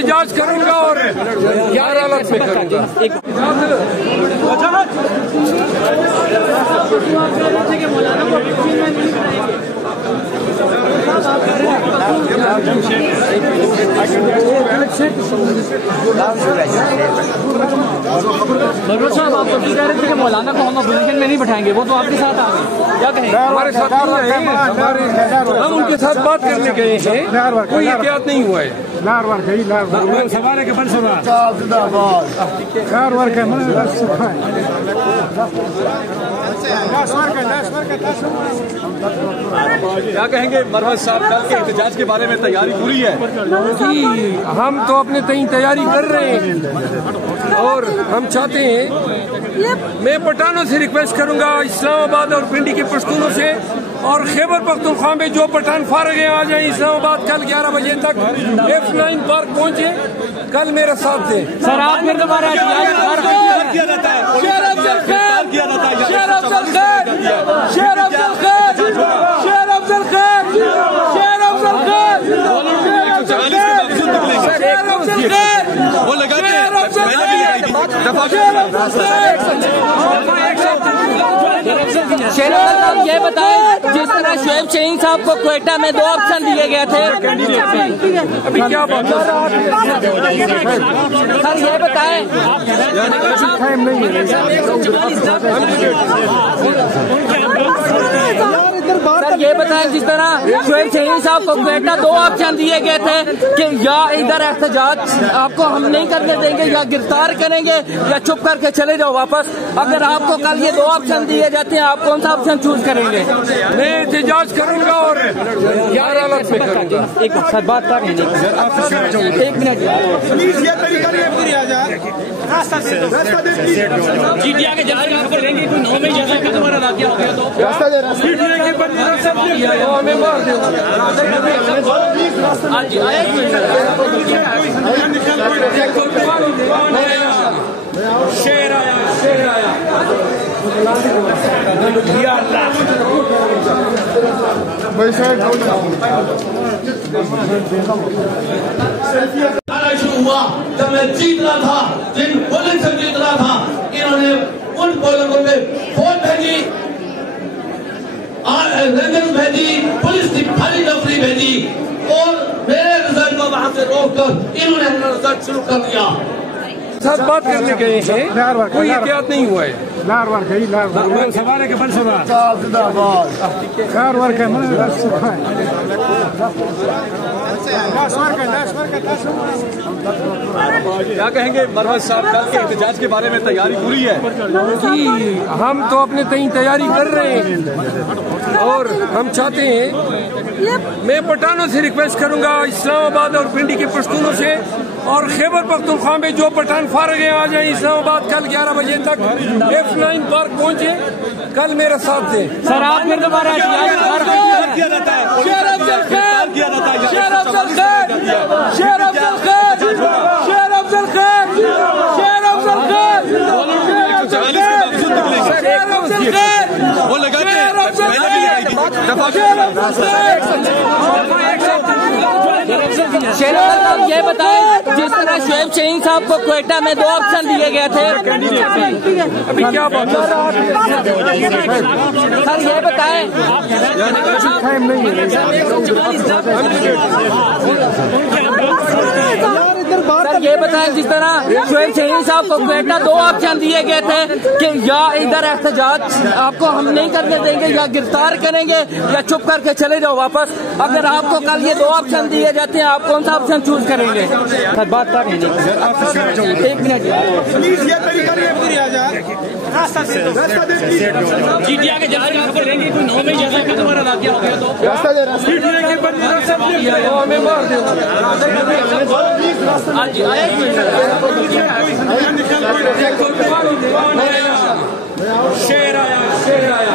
एहतजाज करूंगा और 11 हालत में करूंगा। भगवत साहब, आप तो कह रहे थे कि मौलाना को हम अपोजिशन में नहीं बैठाएंगे, वो तो आपके साथ आ गए, क्या कहेंगे? हमारे साथ नहीं है, हम उनके साथ बात करने गए हैं, कोई एहतियात नहीं हुआ है। क्या कहेंगे मरहत साहब, कल के एहतजाज के बारे में तैयारी पूरी है? जी, हम तो अपने तय तैयारी कर रहे हैं और हम चाहते हैं, मैं पठानों से रिक्वेस्ट करूंगा, इस्लामाबाद और पिंडी के पश्तूनों से और खैबर पख्तूनख्वा में जो पठान फारग हैं आ जाए इस्लामाबाद कल 11 बजे तक F9 पार्क पहुंचे, कल मेरे साथ थे। सर, आप फिर दोबारा वो लगाते हैं ये बताएं, जिस तरह शोएब शहीन साहब को क्वेटा में 2 ऑप्शन दिए गए थे, अभी क्या बात है सर ये बताएं, सर ये बताएं, जिस तरह शोएब शहीन साहब को क्वेटा 2 ऑप्शन दिए गए थे कि या इधर एहतजाज आपको हम नहीं करने देंगे, या गिरफ्तार करेंगे, या चुप करके चले जाओ वापस। अगर आपको कल ये 2 ऑप्शन दिए जाते हैं, आप कौन सा ऑप्शन चूज करेंगे? मैं एहतजाज करूंगा और 11 हालत में करूंगा। एक सर बात कर रहे हैं, 1 मिनट जीटिया के जलाल आप करेंगे, कोई 9 में जैसा कि तुम्हारा वाकया हो गया तो हमें मार दो। शेर आया, शेर आया। शुरू हुआ जब मैं जीत रहा था, जिन पोलिंग से जीत रहा था, इन्होंने उन पोलिंगों में फोन भेजी, रंजन भेजी, पुलिस की भारी नफरी भेजी और मेरे रिजल्ट को वहां से रोककर इन्होंने अपना रिजल्ट शुरू कर दिया। साथ बात करने गए हैं, कोई एहतियात नहीं हुआ है। क्या कहेंगे मरहत साहब, कल के एहतजाज के बारे में तैयारी पूरी है? जी, हम तो अपने तय तैयारी कर रहे हैं और हम चाहते हैं, मैं पठानों से रिक्वेस्ट करूंगा, इस्लामाबाद और पिंडी के पश्तूनों से और खैबर पख्तूनख्वा में जो पठान फारग हैं आ जाए इस्लामाबाद कल 11 बजे तक F9 पार्क पहुंचे, कल मेरे साथ थे। सर, आप फिर दोबारा वो लगाते हैं ये बताएं, जिस तरह शोएब शहीन साहब को क्वेटा में 2 ऑप्शन दिए गए थे, अभी क्या बात है सर ये बताएं, सर ये बताएं, जिस तरह शोएब शहीन साहब को क्वेटा 2 ऑप्शन दिए गए थे कि या इधर एहतजाज आपको हम नहीं करने देंगे, या गिरफ्तार करेंगे, या चुप करके चले जाओ वापस। अगर आपको कल ये 2 ऑप्शन दिए जाते हैं, आप कौन सा ऑप्शन चूज करेंगे? सर बात कर रहे हैं, 1 मिनट जीटिया के जलाल आप करेंगे, कोई 9 में जैसा कि तुम्हारा वाकया हो गया तो हमें मार दो। शेर आया, शेर आया।